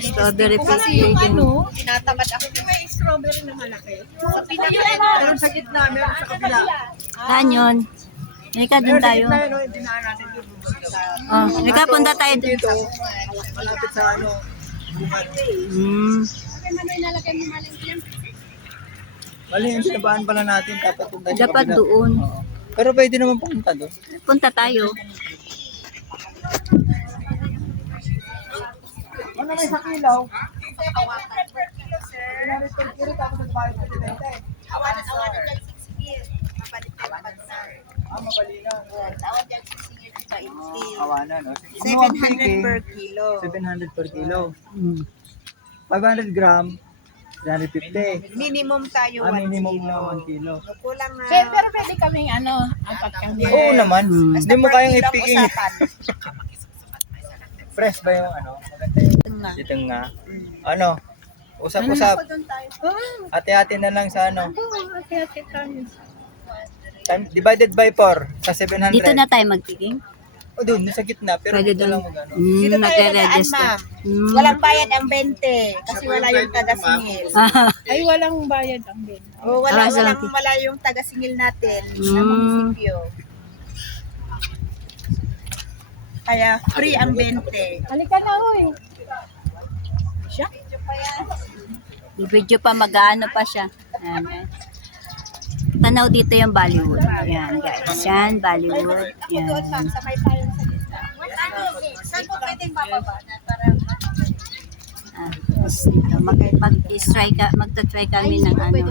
Strawberry Kasi yung tinatamad ako. May strawberry na malaki. Sa pinaka meron sa gitna, meron sa kabila. Saan yun? Halika dun tayo. Halika, punta tayo dun. Dito, malapit sa ano. Mali yung sinabaan pala natin. Dapat doon. Pero pwede naman pumunta doon. Punta tayo. Ano may sa kilaw? Awanan, no? 700 per kilo. 700 per kilo. 500 gram, 350. Minimum tayo 1 Minimum kilo. na 1 kilo. Kulang na. Pero pwede kaming apat kami. Oo naman. Hindi mo kayang Basta per ipigil. kilo ang usapan. Fresh ba yung ano? Maganda yung ito nga. Ano? Usap-usap. Ate-ate na lang sa ano. Divided by 4 sa 700. Dito na tayo magtiging. O doon, sa gitna. Pero Pwede dito doon. lang mag-ano. Dito tayo nagaan, Magre-register. ma'am. Walang bayad ang 20 kasi wala yung taga-singil. Ay, walang bayad ang bin. O wala, Ah, so- wala yung taga-singil natin sa munisipyo. Kaya free ang 20. Halika na, uy. I-video pa, mag-ano pa siya. Ayan, guys. Tanaw dito yung Bollywood. Ayan, guys. Yan, Bollywood. Doon, ma'am, Yan. sa may payong sa gitna. Saan po pwedeng bababa? Tapos dito, magta-try kami ng ano.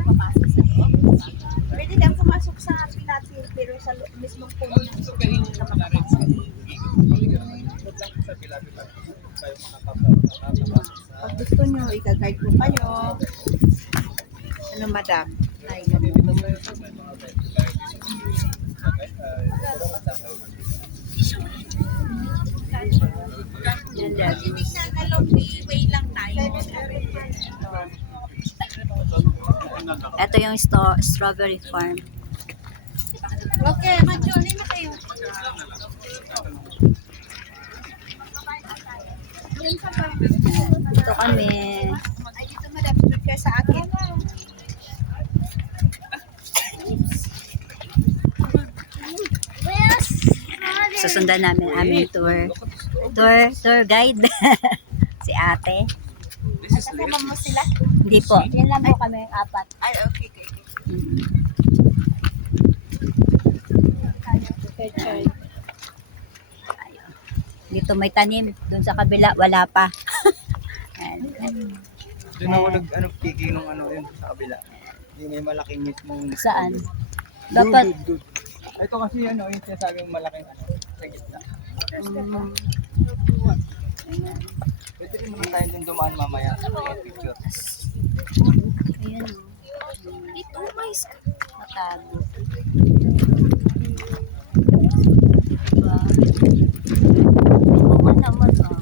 Pwede kang pumasok sa pinatil pero sa mismong puno ng pag gusto nyo, ika-guide ko kayo. Ano, madam? Yan, guys. Ito yung strawberry farm. Okay, mag-journey na kayo. Dito kami. Ay, dito madam, prepare sa akin. Susundan namin aming tour guide. Si ate. Kasama mo sila? Hindi po. Yan lang po kami, apat. Ay, okay, okay. Dito may tanim. Doon sa kabila, wala pa. Doon ako piging ng ano yun sa kabila. Yung may malaking mismong. Saan? Doon, Dapat. doon. Ito kasi yung sinasabing malaking ano, sa gitna. Pwede rin naman tayo din dumaan mamaya sa picture. Ayan o. Dito, mais ka. Matago. Diba? Oo naman ah.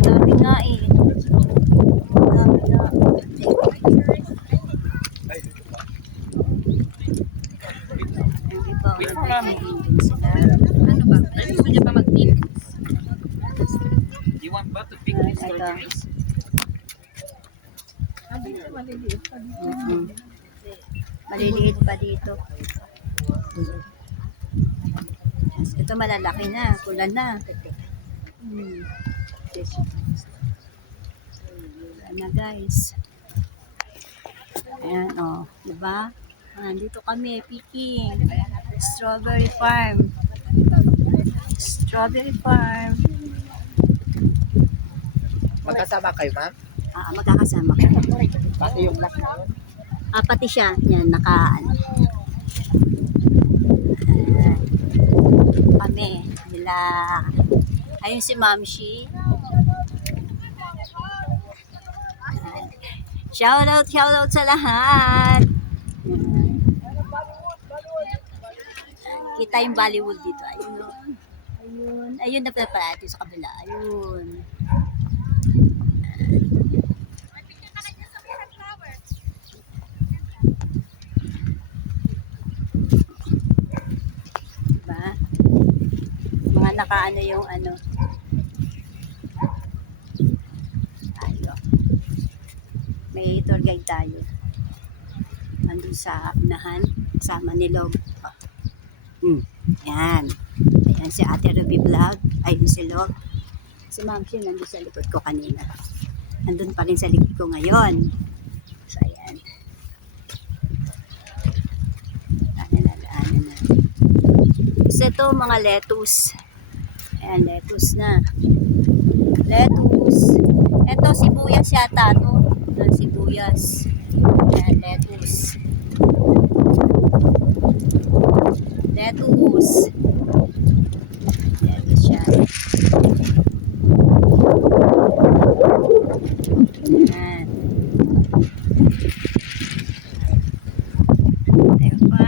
Dami nga eh. Dami nga. Ay, dito pa. Diba? Sila. Ano ba? Gusto niya pa mag-pick? You want ba to pick these Ito. strawberries? Maliliit pa dito. Ito malalaki na. Pula na. Ayan na guys. Ayan o. Diba? Nandito kami. Picking. Strawberry farm. Strawberry farm. Magkasama kayo, ma'am? Magkakasama kami. Pati yung black na yun. Pati siya. Yan. Kami. Nila. Ayun si Mamshi. Shoutout sa lahat. Kita yung Bollywood dito. Ayun na pala ito sa kabila. Ayun. Diba? tsaka ano yung ano. Tayo. May tour guide tayo. Nandun sa unahan. Kasama ni Log. Yan. Ayan si Ate Ruby Vlog. Ayun si Log. Si Ma'am Shi nandun sa likod ko kanina. Nandun pa rin sa likod ko ngayon. So, ayan. Daanan na. So, ito mga lettuce. Ayan, lettuce na. Lettuce. Ito, sibuyas yata to. Ayan, sibuyas. Ayan, lettuce. Lettuce. Lettuce siya. Ayan. Tayo pa.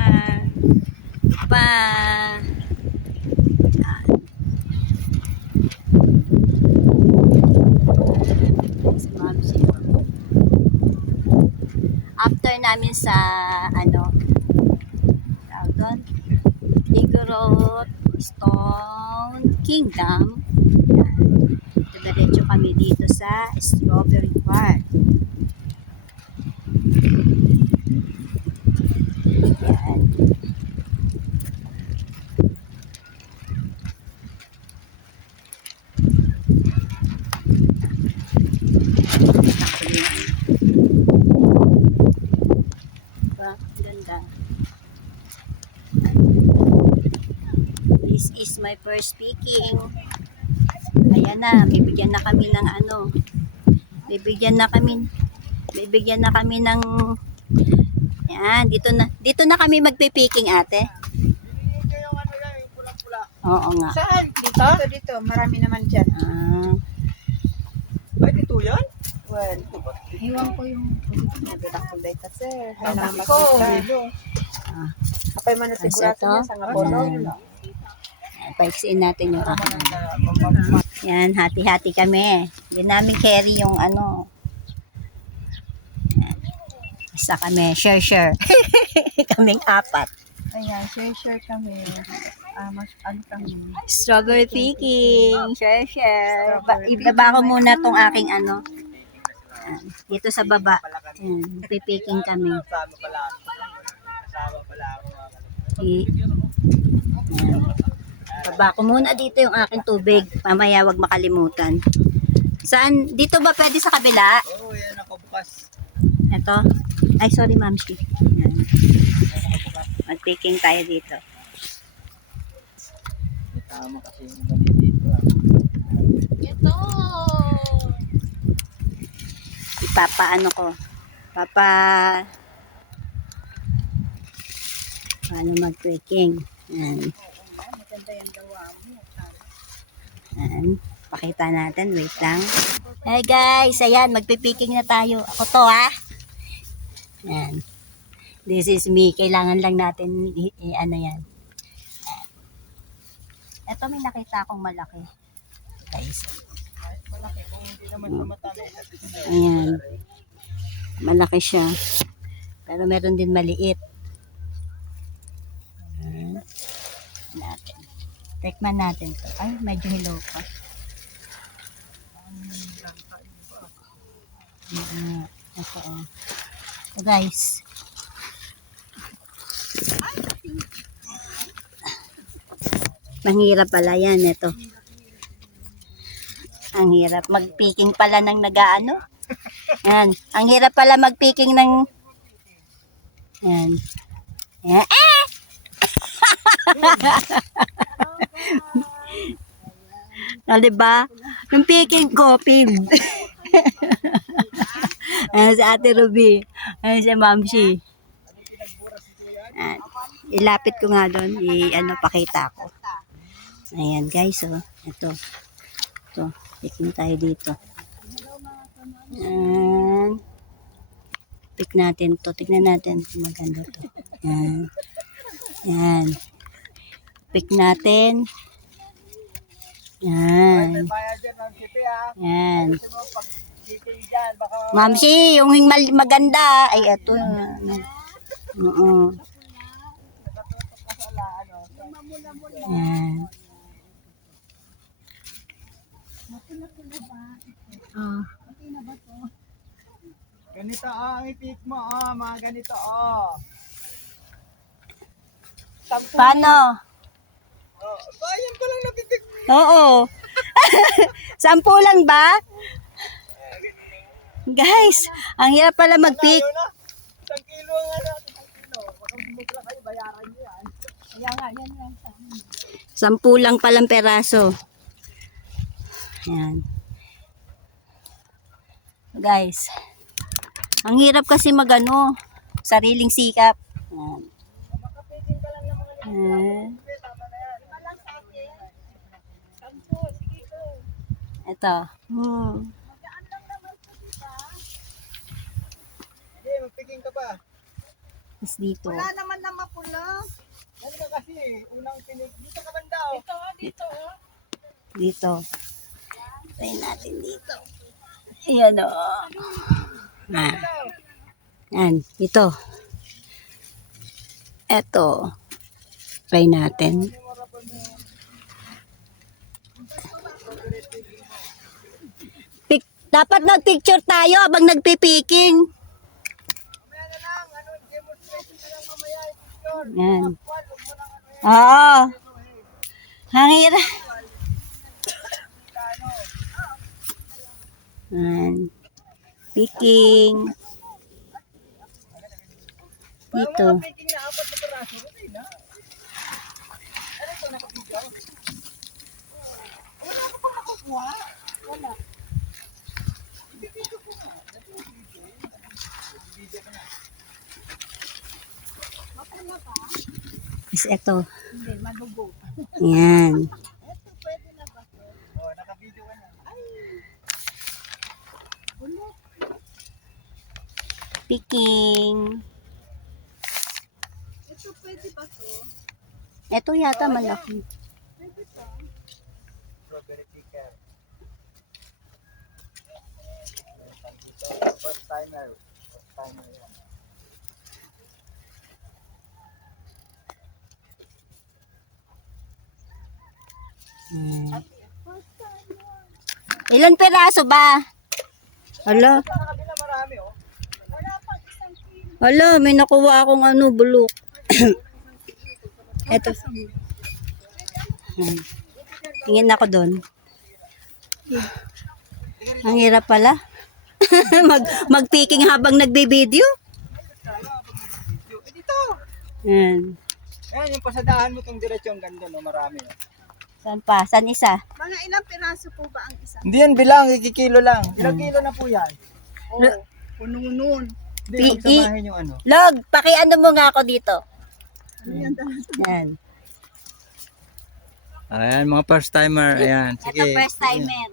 After namin sa ano tawag doon, Igorot Stone Kingdom, diretso kami dito sa Strawberry Park. Yan. Ganda. This is my first speaking. Ayan na, bibigyan na kami ng ano. Bibigyan na kami ng yan, dito na kami magpipiking, ate. Oo nga. Saan? Dito? Dito. Marami naman dyan. Ay, dito yan? Well, Iwan ko yung... nabilang kulay ka, sir. Hanap Hanap ko. ko. Apay man na sigurado Ito? niya sa nga bolo. Paiksiin natin yung yan, hati-hati kami. Hindi namin carry yung ano. Yan. Isa kami, share. Kaming apat. Ayan, share kami. Mas ano kami. Strawberry picking, share. Ibaba ko muna tong aking ano. Yan. Dito sa baba. Yan, pipiking kami. Kasama pala ako. Yan. Baba ko muna dito yung aking tubig. Mamaya wag makalimutan. Saan? Dito ba pwede sa kabila? Oo, yan ako bukas. Ito. Ay, sorry, Ma'am Shi. Yan. Mag-picking tayo dito. Tama kasi yung gabi dito. Ito! Ipapaano ko. Paano mag-picking. Yan. Yan. Pakita natin. Wait lang. Hey guys, ayan. Magpipiking na tayo. Ako to, ha. Yan. This is me. Kailangan lang natin ano yan. Ito may nakita akong malaki. Guys. Ayan. Malaki siya. Pero meron din maliit. Ayan. Natin. Tikman natin to. Ay, medyo hilaw pa. Ito, so guys. Mahirap pala yan, ito. Ang hirap mag-picking pala ng nagaano. Yan. Ang hirap pala mag-picking ng yan. Yan. No, diba? Yung picking ko, field. Ayan si Ate Ruby. Ayan si Ma'am Shi. Ilapit ko nga doon. Pakita ko. Ayan guys, oh. Ito. Picking tayo dito. Ayan. Pick natin to. Tignan natin kung maganda to. Ayan. Ayan. Pick natin. Ayan. Ayan. Ma'am Shi, yung maganda. Ay, ito. Oo. Ayan. Oh. Ganito ang ipik mo, mga ganito, Paano? Bayan ko lang napipik mo. Oo. 10 lang ba? Guys, ang hirap pala mag-pick. Na, 1 kilo nga natin, 1 kilo. Baka bumukla kayo, bayaran nyo yan. Kaya nga, yan lang. 10 lang palang peraso. Ayan. Guys, ang hirap kasi magano, sariling sikap. Ayan. Ayan. Ito. Hindi, magpiging ka pa. Tapos dito. Wala naman na mapula. Ano ba kasi, unang pinig, dito ka banda, Dito. Dito. Try natin dito. Ayan o. Yan. Ito. Ito. Try natin. Dapat nag-picture tayo habang nagpipiking. Mamaya na lang, demonstration na lang mamaya, picture. Yan. Oo. Hangir. Yan. Picking. Dito. Picking na 4 na peraso, okay na. Ano ito, nakapidyo? Wala ka pang nakukuha. Wala. Is ito. Hindi, madugo. Yan. Oh, nakabidyo ka na. Picking. Ito pwede ba to? Ito yata malaki. Strawberry picker. First timer. First timer yan. Ilan peraso ba? Hala. Sa kabila marami, oh. Hala, may nakuha akong bulok. Ito. Yan. Tingin ako doon. Ang hirap pala. Mag-picking habang nagbe-video. Dito. Yan. Yan, yung pasadahan mo itong diretso ang ganda, no? Marami. Oh. Saan pa? Saan isa? Mga ilang piraso po ba ang isa? Hindi yan bilang, ikikilo lang. Ilang kilo na po yan? Oo. Puno-nun. Hindi, magsamahin yung ano. Log, pakiano mo nga ako dito. Ano yan talaga? Yan. Ayan, mga first timer. Ayan, sige. Ito first timer.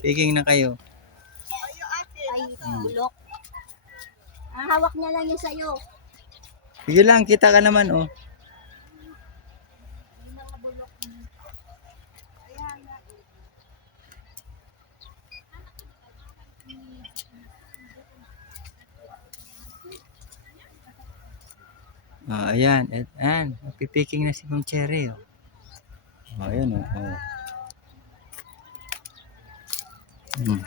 Speaking na kayo. Ay, bulok. Ang hawak niya lang yung sayo. Sige lang, kita ka naman, oh. Ayan, ayan. Pipiking na si Ma'am Cherry, oh. Oh, ayan, oh. Oh.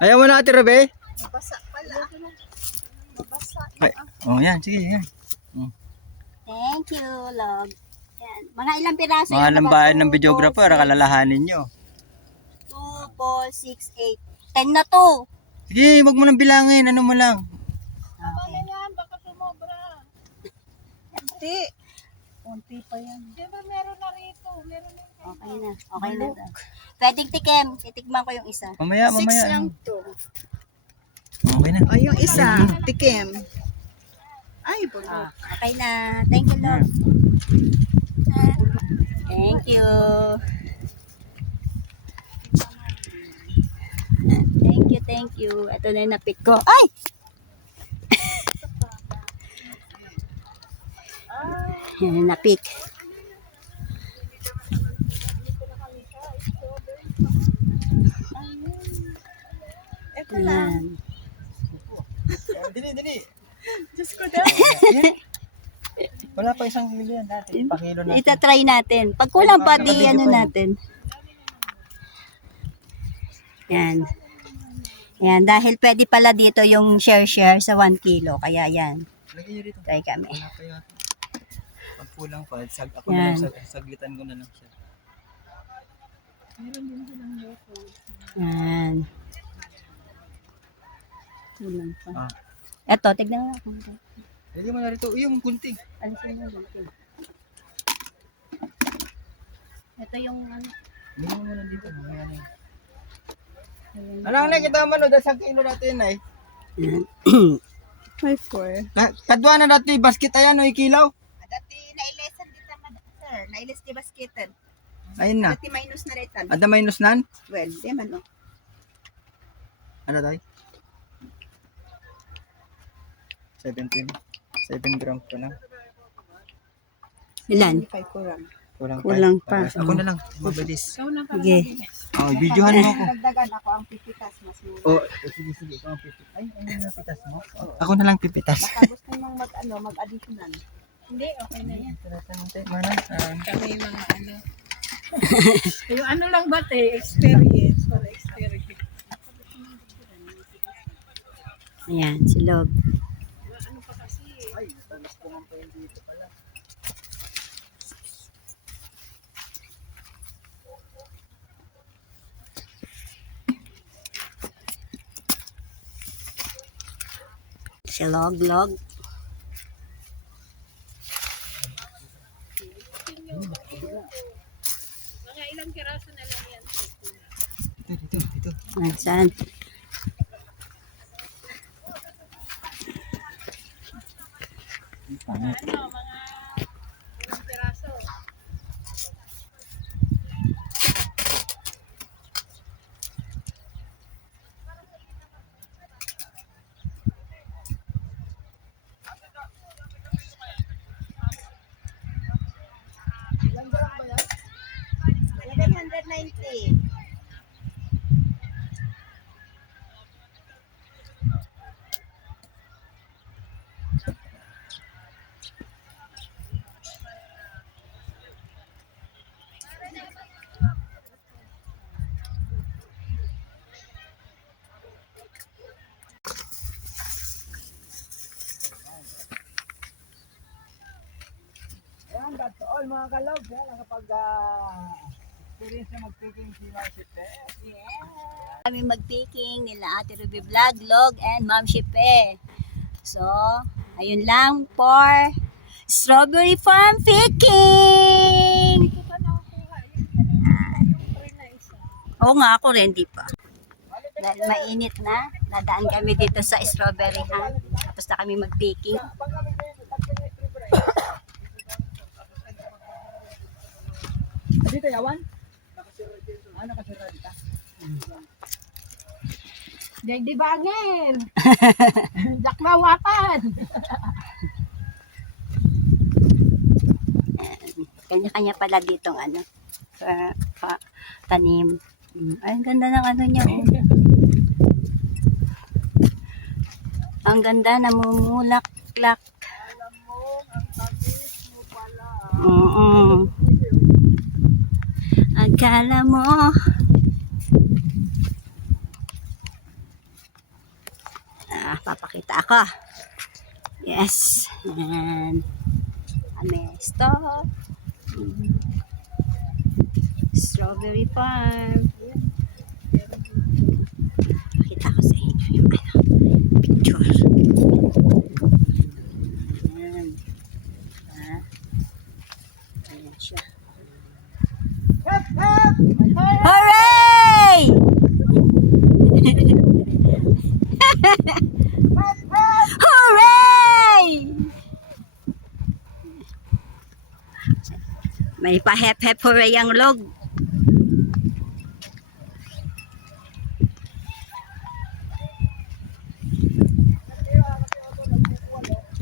Ayaw mo na, Ate Rabe? Basa pala. Mabasa. Ay, oh, yan, sige, yan. Thank you, Log. Yan. Mga ilang piraso? Mga lambayan ng videographer, kalalahanin nyo. 2, 4, 6, 8. 10 na to. Sige, wag mo nang bilangin, ano mo lang. Okay. Yan, baka sumobra. Hindi. Kunti pa yan. Siyempre meron na rito. Meron na. Okay na. Okay na. Pwedeng tikim. Titikman ko yung isa. Mamaya, 6 mamaya. lang to. Okay na. O yung isa, tikim. Ay, bulok. Okay na. Thank you, Log. Thank you. Thank you. Ito na yung na-pick ko. Ay! Yan, na-pick. Ito lang. Yan. Dili, dili. Diyos ko daw. Wala pa 1 kilo yan natin. Pakilo natin. Itatry natin. Pag kulang pa, di ano natin. Yan. Yan, dahil pwede pala dito yung share sa 1 kilo. Kaya yan, Lagyan niyo dito. try kami. Wala pa yata. Pag kulang pa, ako na lang, Yan. saglitan ko na lang siya. Yan. Kulang pa. Ah. Eto, tignan mo ako. Lagyan mo na rito. Yung kunti. Alisin mo dito. Ito yung ano. Lagyan mo na dito. Mamaya na yun. Alang na kita man, dahil sa kilo natin ay. Ay, 4. Kadwa na natin, basket ayan o ikilaw. Dati nailesan dito, sir. Nailes di basketan. Ayun na. Dati minus na retan. Ada minus nan? Well, di man, no? Ano tayo? 17. 7 grams pa lang. Ilan? 25 kurang. Kulang pa. Ako na lang, mabilis. Sige. Oh, videohan mo ako. Dagdagan ako ang pipitas. Mas mura. Oh, sige, ikaw ang pipitas. Ay, ano na pitas mo? Ako na lang pipitas. Baka gusto mong mag-additional. Hindi, okay na yan. Mana? Kami yung mga ano. Yung ano lang ba experience para experience. Ayan, silog. Ano pa kasi Ay, tamis ko man pa yung dito pala. Silog-log. mga ilang kiraso na lang yan. Dito. Saan? Ano, mga ilang kiraso. $790. Ayan, that's all mga kalog. Yan, kapag experience na mag-picking si Marcite. Kami mag-picking nila Ate Ruby Vlog, Log, and Ma'am Shipe. So, ayun lang for Strawberry Farm Picking! Oo nga, ako rin, di pa. Dahil mainit na, nadaan kami dito sa Strawberry Hunt. Tapos na kami mag-picking. Dito, yawan? Nakasira dito. Di bangin! Dakmawatan! Kanya-kanya pala ditong ano, tanim. Ay, ang ganda ng ano niya. Oh. Ang ganda, namumulak-lak. Oo. Akala mo. Papakita ako. Yes. And Amesto. Strawberry Farm. Pakita ko sa inyo yung picture. Ayan. Ayan siya. Hooray! Hooray! May pa-hep-hep hooray ang log.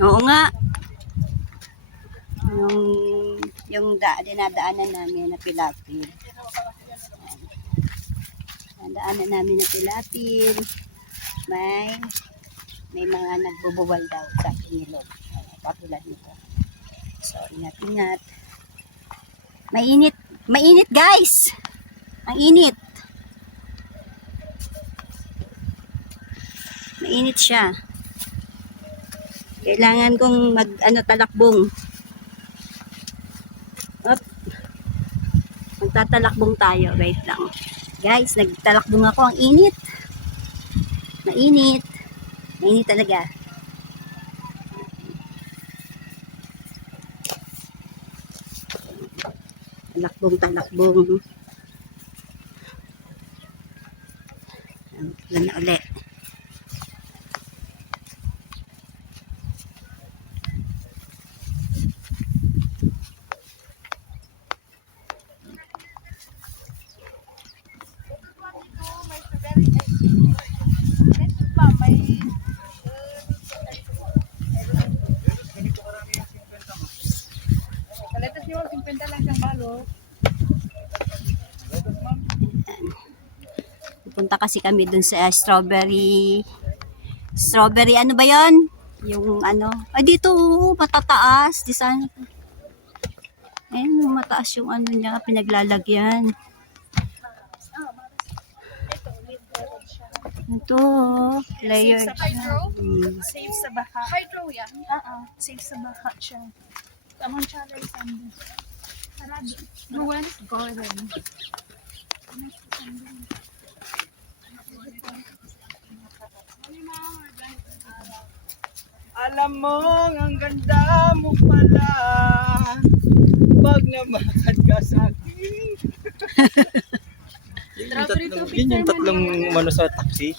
Oo nga. Dinadaanan namin na pilapil. Dinadaanan namin na pilapil. May mga nagbubuwal daw sa inilog. Katulad nito. So, ingat-ingat. Mainit guys! Ang init. Mainit siya. Kailangan kong talakbong. Up. Magtatalakbong tayo. Wait lang. Guys, nagtalakbong ako. Ang init. Mainit. Mainit talaga. Talakbong. Yan na ulit. Paletas niyo, 50 lang siyang balo. Pupunta kasi kami dun sa strawberry. Strawberry, ano ba yon? Yung ano. Ay, dito, matataas. Di sana. Ayun, mataas yung ano niya, pinaglalagyan. Ito, layer. Safe sa baha. Hydro yan? Oo. Safe sa baha siya. Tamang chalay sando. Sarado. Ruins Garden. Alam mo, ang ganda mo pala. Pag namakad ka sa akin. Yun yung tatlong umano sa taxi.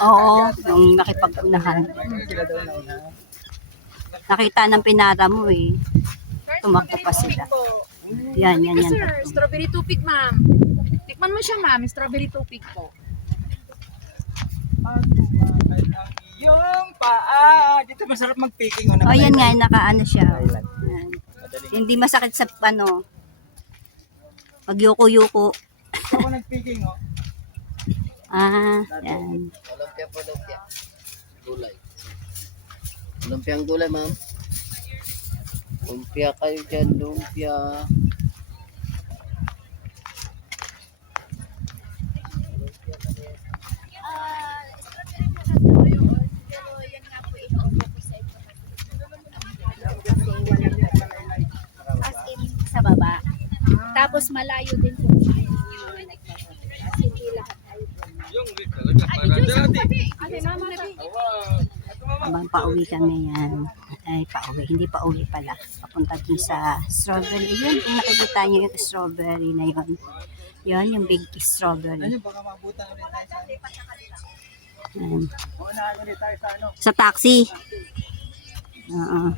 Oo, nung nakipag-unahan. Sila daw na una. Nakita ng pinara mo eh. Tumakbo pa sila. Yan. Sir, strawberry tupig, ma'am. Tikman mo siya, ma'am. Strawberry tupig po. Pagmamahal ang iyong paa. Dito masarap mag-picking. O yan nga, nakaano siya. Thailand. Yan. Madaling. Hindi masakit sa ano. Pag yuko-yuko. Ako nag-picking, oh. Yan. Lumpia po, lumpia. Gulay. Lumpiang gulay, ma'am. Lumpia kayo dyan, lumpia. As in, sa baba. Tapos malayo din po. As hindi lahat tayo. Habang pauwi kami yan. Ay, pauwi. Hindi pauwi pala. Papunta din sa strawberry. Yun, kung nakikita nyo yung strawberry na yun. Yun, yung big strawberry. Ano, baka mabutan ulit tayo sa Yan. unahan ulit tayo sa ano. Sa taxi. Oo.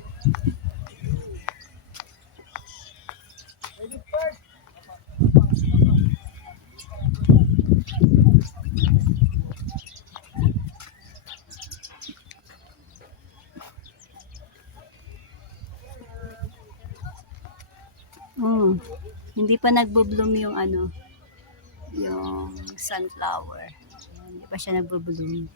Hindi pa nagbo-bloom yung ano, yung sunflower. Hindi pa siya nagbo-bloom.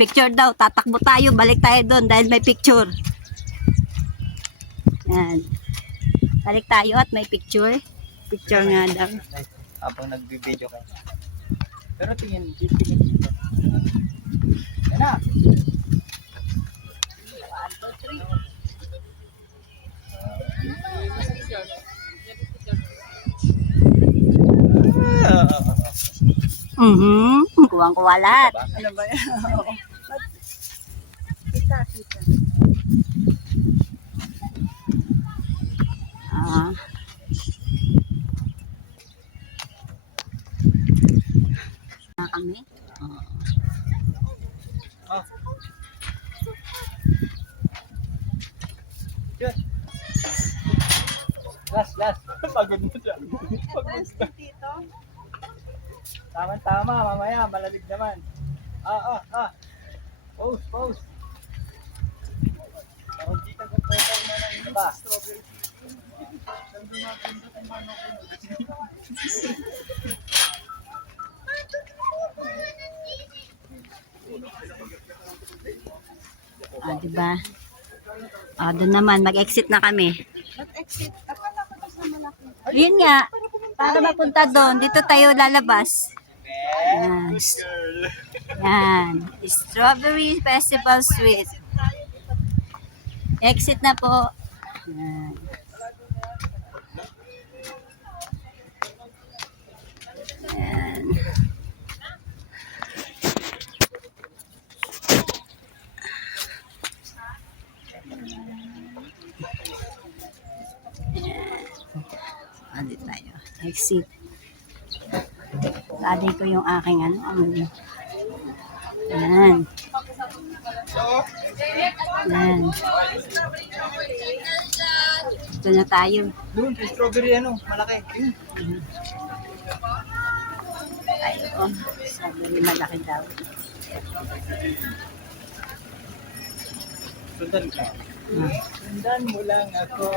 Picture daw, tatakbo tayo, balik tayo doon dahil may picture. Yan. Balik tayo at may picture. Picture nga daw. Habang nag-video ka. Pero tingin dito. Yan na. Kuwang-kuwa lahat. Ano ba yan? Kita. Ah. Na kami. Ah. Yan. Last. Pagod mo siya. Pagod ka. Tama, mamaya, malamig naman. Pause. Parang di ka photo na lang ito ba? Diba? Doon naman, mag-exit na kami. Exit Yun nga, para mapunta doon, dito tayo lalabas. Yan. Yan. Strawberry Festival Suite. Exit na po. Yan. Yan. Adi tayo. Exit. Adi ko yung aking ano. Yan. Yan. Ito na tayo. Doon, strawberry ano, malaki. Yun. Ayun. Sabi malaki daw. Sundan ka. Sundan mo lang ako.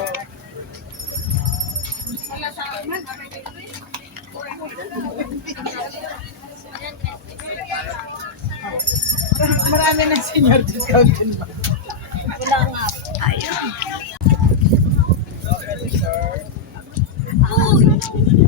Marami ng senior discount din ba? Ayun. Okay, sir. Uy!